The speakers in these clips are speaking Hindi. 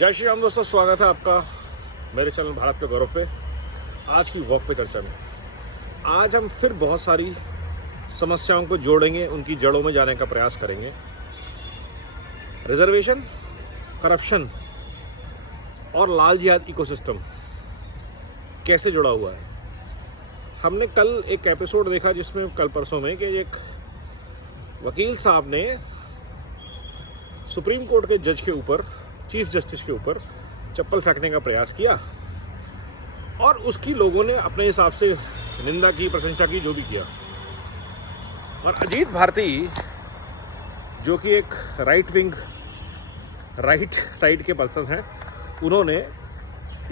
जय श्री राम दोस्तों, स्वागत है आपका मेरे चैनल भारत के गौरव पे। आज की वॉक पे चर्चा में आज हम फिर बहुत सारी समस्याओं को जोड़ेंगे, उनकी जड़ों में जाने का प्रयास करेंगे। रिजर्वेशन, करप्शन और लाल जिहाद इकोसिस्टम कैसे जुड़ा हुआ है। हमने कल एक एपिसोड देखा जिसमें कल परसों में कि एक वकील साहब ने सुप्रीम कोर्ट के जज के ऊपर, चीफ जस्टिस के ऊपर चप्पल फेंकने का प्रयास किया और उसकी लोगों ने अपने हिसाब से निंदा की, प्रशंसा की, जो भी किया। और अजीत भारती जो कि एक राइट साइड के पर्सन हैं, उन्होंने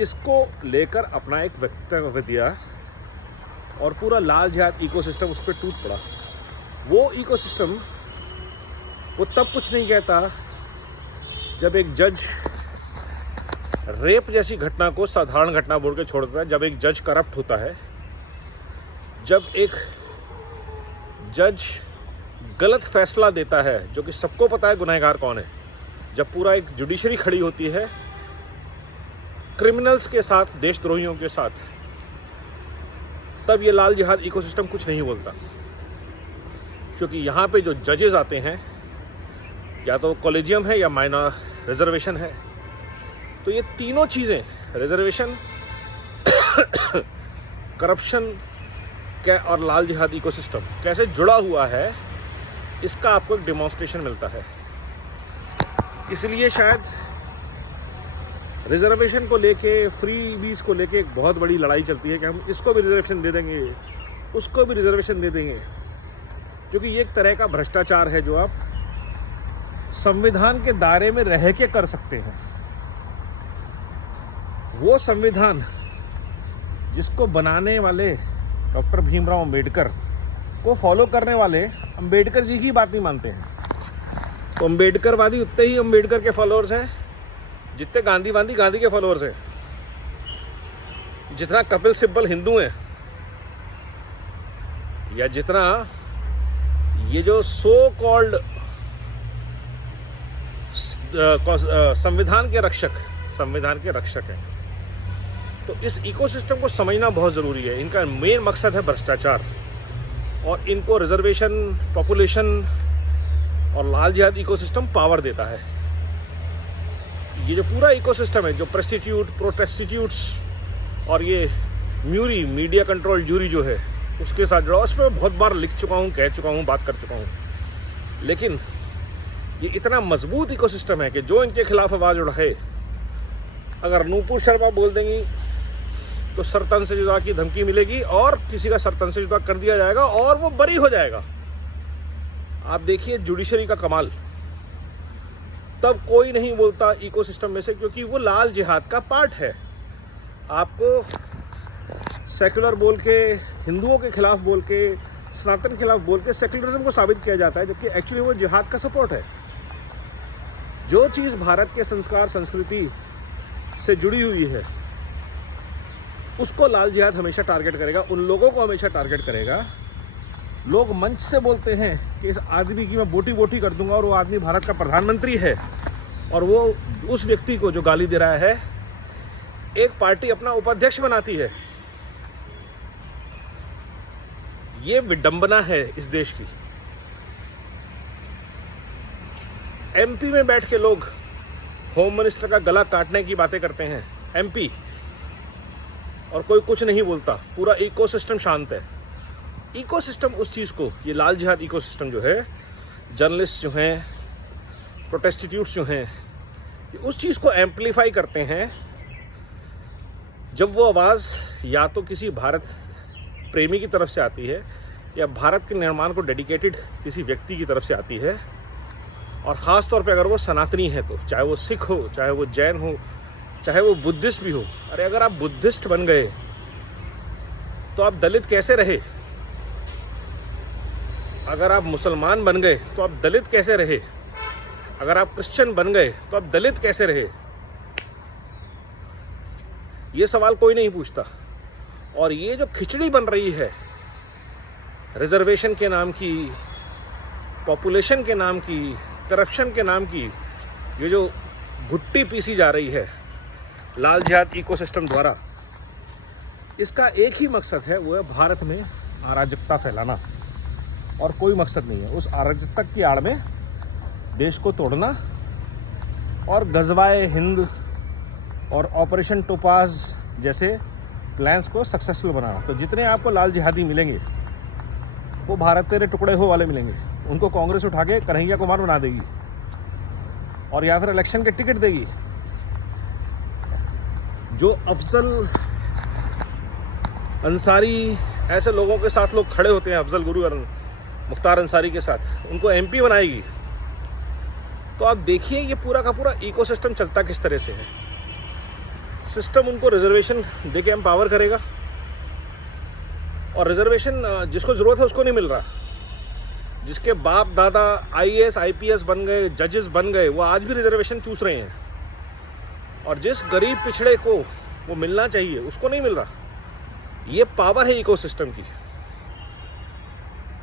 इसको लेकर अपना एक वक्तव्य दिया और पूरा लाल जिहाद इकोसिस्टम उस पर टूट पड़ा। वो इकोसिस्टम वो तब कुछ नहीं कहता जब एक जज रेप जैसी घटना को साधारण घटना बोल के छोड़ देता है, जब एक जज करप्ट होता है, जब एक जज गलत फैसला देता है जो कि सबको पता है गुनहगार कौन है, जब पूरा एक जुडिशरी खड़ी होती है क्रिमिनल्स के साथ, देशद्रोहियों के साथ, तब ये लाल जिहाद इकोसिस्टम कुछ नहीं बोलता। क्योंकि यहाँ पे जो जजेस आते हैं या तो कॉलेजियम है या माइनर रिजर्वेशन है, तो ये तीनों चीज़ें, रिजर्वेशन, करप्शन और लाल जिहाद इकोसिस्टम कैसे जुड़ा हुआ है, इसका आपको एक डेमोन्स्ट्रेशन मिलता है। इसलिए शायद रिजर्वेशन को लेके, फ्री बीज को लेके एक बहुत बड़ी लड़ाई चलती है कि हम इसको भी रिजर्वेशन दे देंगे, उसको भी रिजर्वेशन दे देंगे, क्योंकि ये एक तरह का भ्रष्टाचार है जो आप संविधान के दायरे में रह के कर सकते हैं। वो संविधान जिसको बनाने वाले डॉक्टर भीमराव अंबेडकर को फॉलो करने वाले अंबेडकर जी की बात नहीं मानते हैं, तो अंबेडकरवादी उतने ही अंबेडकर के फॉलोअर्स हैं जितने गांधीवादी गांधी के फॉलोअर्स हैं, जितना कपिल सिब्बल हिंदू हैं, या जितना ये जो सो कॉल्ड संविधान के रक्षक हैं। तो इस इकोसिस्टम को समझना बहुत ज़रूरी है। इनका मेन मकसद है भ्रष्टाचार, और इनको रिजर्वेशन, पॉपुलेशन और लाल जिहाद इकोसिस्टम पावर देता है। ये जो पूरा इकोसिस्टम है, जो प्रोटेस्टिट्यूट्स और ये म्यूरी, मीडिया कंट्रोल ज्यूरी जो है, उसके साथ जुड़ा, उस पर बहुत बार लिख चुका हूँ, कह चुका हूँ, बात कर चुका हूँ। लेकिन ये इतना मजबूत इकोसिस्टम है कि जो इनके खिलाफ आवाज उठाए, अगर नूपुर शर्मा बोल देंगी तो सरतन से जुदा की धमकी मिलेगी और किसी का सरतन से जुदा कर दिया जाएगा और वो बरी हो जाएगा। आप देखिए जुडिशरी का कमाल, तब कोई नहीं बोलता इकोसिस्टम में से, क्योंकि वो लाल जिहाद का पार्ट है। आपको सेक्युलर बोल के, हिंदुओं के खिलाफ बोल के, सनातन के खिलाफ बोल के सेक्युलरिज्म को साबित किया जाता है, जबकि एक्चुअली वो जिहाद का सपोर्ट है। जो चीज़ भारत के संस्कार, संस्कृति से जुड़ी हुई है, उसको लाल जिहाद हमेशा टारगेट करेगा, उन लोगों को हमेशा टारगेट करेगा। लोग मंच से बोलते हैं कि इस आदमी की मैं बोटी बोटी कर दूंगा, और वो आदमी भारत का प्रधानमंत्री है, और वो उस व्यक्ति को जो गाली दे रहा है एक पार्टी अपना उपाध्यक्ष बनाती है। ये विडंबना है इस देश की। एमपी में बैठ के लोग होम मिनिस्टर का गला काटने की बातें करते हैं, एमपी, और कोई कुछ नहीं बोलता, पूरा इकोसिस्टम शांत है। इकोसिस्टम उस चीज़ को, ये लाल जिहाद इकोसिस्टम जो है, जर्नलिस्ट जो हैं, प्रोटेस्टिट्यूट्स जो हैं, ये उस चीज़ को एम्पलीफाई करते हैं जब वो आवाज़ या तो किसी भारत प्रेमी की तरफ से आती है या भारत के निर्माण को डेडिकेटेड किसी व्यक्ति की तरफ से आती है, और ख़ास तौर पे अगर वो सनातनी है, तो चाहे वो सिख हो, चाहे वो जैन हो, चाहे वो बुद्धिस्ट भी हो। अरे अगर आप बुद्धिस्ट बन गए तो आप दलित कैसे रहे? अगर आप मुसलमान बन गए तो आप दलित कैसे रहे? अगर आप क्रिश्चियन बन गए तो आप दलित कैसे रहे? ये सवाल कोई नहीं पूछता। और ये जो खिचड़ी बन रही है रिजर्वेशन के नाम की, पॉपुलेशन के नाम की, करप्शन के नाम की, ये जो घुट्टी पीसी जा रही है लाल जिहाद इकोसिस्टम द्वारा, इसका एक ही मकसद है, वो है भारत में अराजकता फैलाना और कोई मकसद नहीं है। उस अराजकता की आड़ में देश को तोड़ना और गजवाए हिंद और ऑपरेशन टोपाज जैसे प्लान्स को सक्सेसफुल बनाना। तो जितने आपको लाल जिहादी मिलेंगे वो भारत तेरे टुकड़े हो वाले मिलेंगे। उनको कांग्रेस उठा के कन्हैया कुमार बना देगी और या फिर इलेक्शन के टिकट देगी। जो अफजल अंसारी ऐसे लोगों के साथ लोग खड़े होते हैं, अफजल गुरु और मुख्तार अंसारी के साथ, उनको एमपी बनाएगी। तो आप देखिए ये पूरा का पूरा इकोसिस्टम चलता किस तरह से है। सिस्टम उनको रिजर्वेशन देके एम्पावर करेगा और रिजर्वेशन जिसको जरूरत है उसको नहीं मिल रहा। जिसके बाप दादा आईएएस आईपीएस बन गए, जजेस बन गए, वो आज भी रिजर्वेशन चूस रहे हैं और जिस गरीब पिछड़े को वो मिलना चाहिए उसको नहीं मिल रहा। ये पावर है इकोसिस्टम की।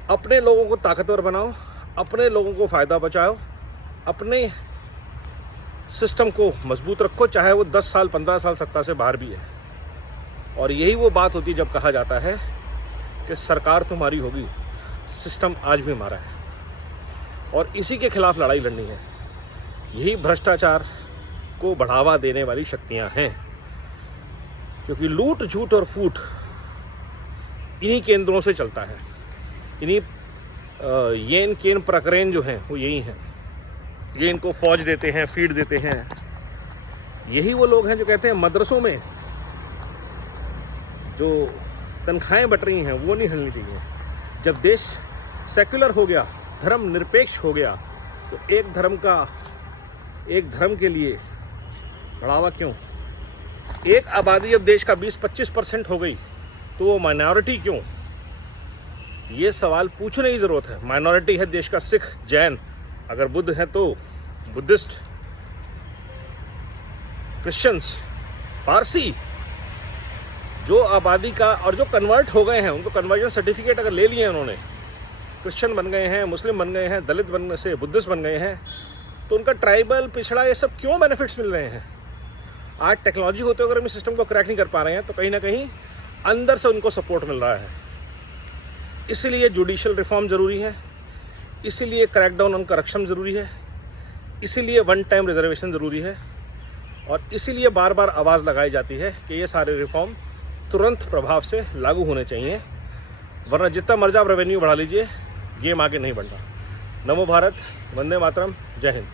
अपने लोगों को ताकतवर बनाओ, अपने लोगों को फायदा बचाओ, अपने सिस्टम को मजबूत रखो, चाहे वो 10 साल 15 साल सत्ता से बाहर भी है। और यही वो बात होती है जब कहा जाता है कि सरकार तुम्हारी होगी, सिस्टम आज भी हमारा है और इसी के खिलाफ लड़ाई लड़नी है। यही भ्रष्टाचार को बढ़ावा देने वाली शक्तियां हैं, क्योंकि लूट झूठ और फूट इन्हीं केंद्रों से चलता है। इन्हीं येन केन प्रकरण जो हैं वो यही हैं। ये इनको फौज देते हैं, फीड देते हैं। यही वो लोग हैं जो कहते हैं मदरसों में जो तनख्वाहें बट रही हैं वो नहीं हिलनी चाहिए। जब देश सेक्युलर हो गया, धर्म निरपेक्ष हो गया, तो एक धर्म के लिए बढ़ावा क्यों? एक आबादी अब देश का 20-25% हो गई तो वो माइनॉरिटी क्यों? ये सवाल पूछने की जरूरत है। माइनॉरिटी है देश का सिख, जैन, अगर बुद्ध है तो बुद्धिस्ट, क्रिश्चियंस, पारसी। जो आबादी का और जो कन्वर्ट हो गए हैं उनको कन्वर्जन सर्टिफिकेट अगर ले लिए हैं उन्होंने, क्रिश्चियन बन गए हैं, मुस्लिम बन गए हैं, दलित बनने से बुद्धिस्ट बन गए हैं, तो उनका ट्राइबल पिछड़ा ये सब क्यों बेनिफिट्स मिल रहे हैं? आज टेक्नोलॉजी होते हुए अगर हम इस सिस्टम को क्रैक नहीं कर पा रहे हैं तो कहीं ना कहीं अंदर से उनको सपोर्ट मिल रहा है। इसीलिए जुडिशियल रिफॉर्म जरूरी है, इसीलिए क्रैकडाउन ऑन करप्शन जरूरी है, इसीलिए वन टाइम रिजर्वेशन जरूरी है और इसीलिए बार बार आवाज़ लगाई जाती है कि ये सारे रिफॉर्म तुरंत प्रभाव से लागू होने चाहिए, वरना जितना मर्जी आप रेवेन्यू बढ़ा लीजिए गेम आगे नहीं बढ़ रहा। नमो भारत, वंदे मातरम, जय हिंद।